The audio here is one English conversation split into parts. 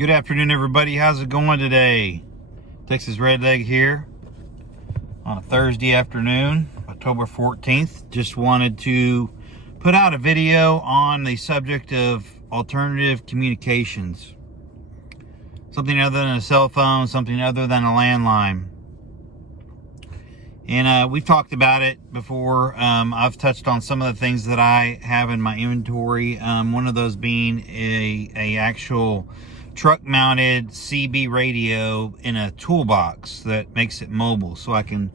Good afternoon, everybody. How's it going today? Texas Redleg here on a Thursday afternoon, October 14th. Just wanted to put out a video on the subject of alternative communications. Something other than a cell phone, something other than a landline. And we've talked about it before. I've touched on some of the things that I have in my inventory. One of those being a actual truck mounted CB radio in a toolbox that makes it mobile, so I can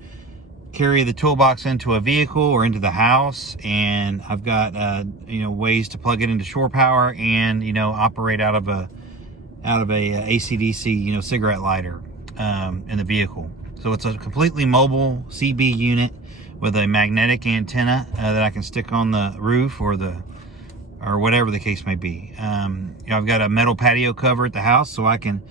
carry the toolbox into a vehicle or into the house. And I've got ways to plug it into shore power and operate out of a AC/DC cigarette lighter in the vehicle. So it's a completely mobile CB unit with a magnetic antenna that I can stick on the roof or whatever the case may be. I've got a metal patio cover at the house, so I can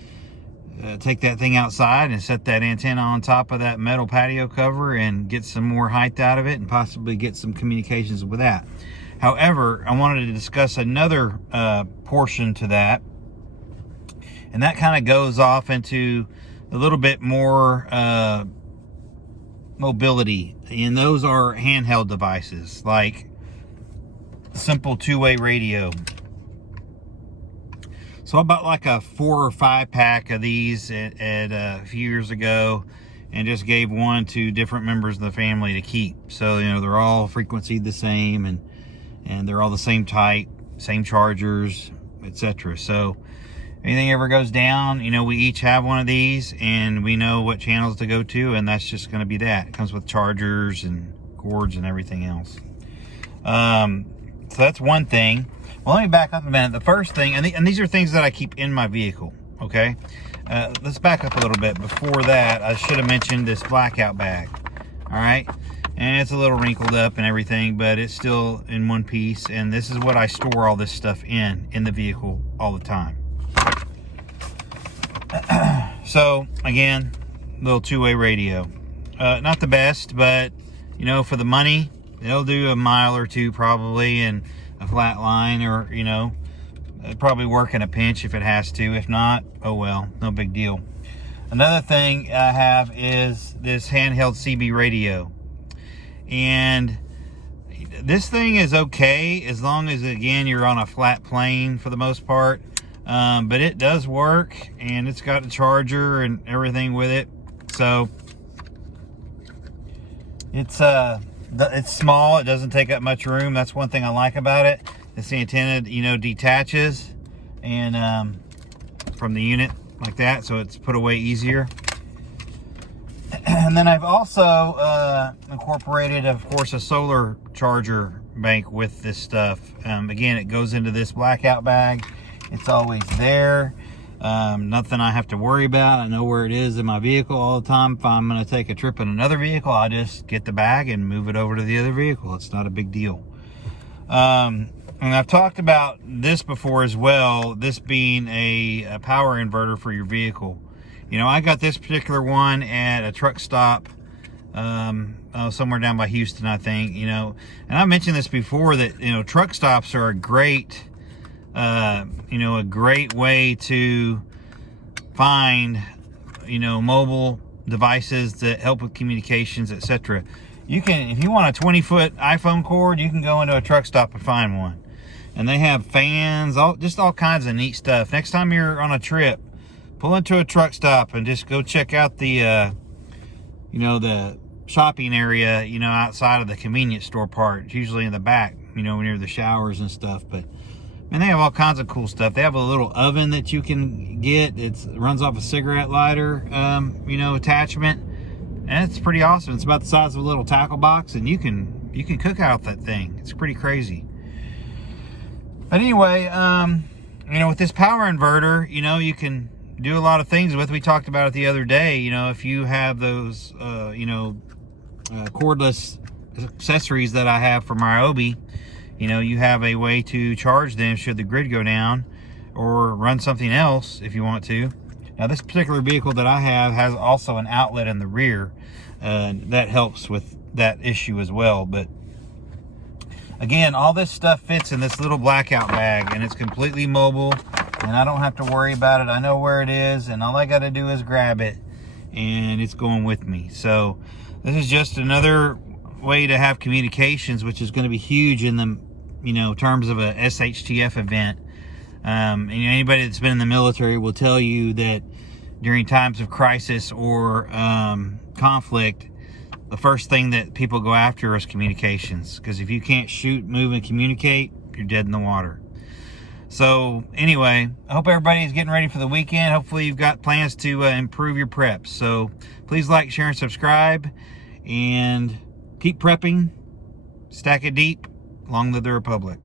take that thing outside and set that antenna on top of that metal patio cover and get some more height out of it and possibly get some communications with that. However, I wanted to discuss another portion to that, and that kind of goes off into a little bit more mobility, and those are handheld devices like simple two-way radio. So I bought like a 4 or 5 pack of these at a few years ago, and just gave one to different members of the family to keep. So they're all frequency the same, and they're all the same type, same chargers, etc. So anything ever goes down, we each have one of these, and we know what channels to go to, and that's just going to be that. It comes with chargers and cords and everything else. So that's one thing. Well, let me back up a minute. The first thing, and these are things that I keep in my vehicle, okay? Let's back up a little bit. Before that, I should have mentioned this blackout bag, all right? And it's a little wrinkled up and everything, but it's still in one piece, and this is what I store all this stuff in the vehicle all the time. So, again, little two-way radio. Not the best, but, for the money, they'll do a mile or two probably, and a flat line, or it'll probably work in a pinch if it has to. If not, oh well, no big deal. Another thing I have is this handheld CB radio, and this thing is okay as long as, again, you're on a flat plane for the most part. But it does work, and it's got a charger and everything with it. So it's small. It doesn't take up much room. That's one thing I like about it. This antenna, detaches and from the unit like that, so it's put away easier. And then I've also incorporated, of course, a solar charger bank with this stuff. Again, it goes into this blackout bag. It's always there. Nothing I have to worry about. I know where it is in my vehicle all the time. If I'm going to take a trip in another vehicle, I just get the bag and move it over to the other vehicle. It's not a big deal. And I've talked about this before as well, this being a power inverter for your vehicle. I got this particular one at a truck stop somewhere down by Houston, I think. And I mentioned this before, that truck stops are a great way to find, mobile devices that help with communications, etc. You can, if you want a 20-foot iPhone cord, you can go into a truck stop and find one. And they have fans, just all kinds of neat stuff. Next time you're on a trip, pull into a truck stop and just go check out the, the shopping area, outside of the convenience store part. It's usually in the back, near the showers and stuff. But and they have all kinds of cool stuff. They have a little oven that you can get. It runs off a cigarette lighter, attachment, and it's pretty awesome. It's about the size of a little tackle box, and you can cook out that thing. It's pretty crazy. But anyway, with this power inverter, you can do a lot of things with. We talked about it the other day. If you have those, cordless accessories that I have for my Ryobi. You have a way to charge them should the grid go down, or run something else if you want to. Now, this particular vehicle that I have has also an outlet in the rear. That helps with that issue as well. But again, all this stuff fits in this little blackout bag, and it's completely mobile. and I don't have to worry about it. I know where it is, and all I got to do is grab it, and it's going with me. So this is just another way to have communications, which is going to be huge in the, you know, terms of a SHTF event. And anybody that's been in the military will tell you that during times of crisis or conflict, the first thing that people go after is communications, because if you can't shoot, move, and communicate, you're dead in the water. So anyway, I hope everybody's getting ready for the weekend. Hopefully you've got plans to improve your preps. So please like, share, and subscribe, and keep prepping. Stack it deep. Long live the Republic.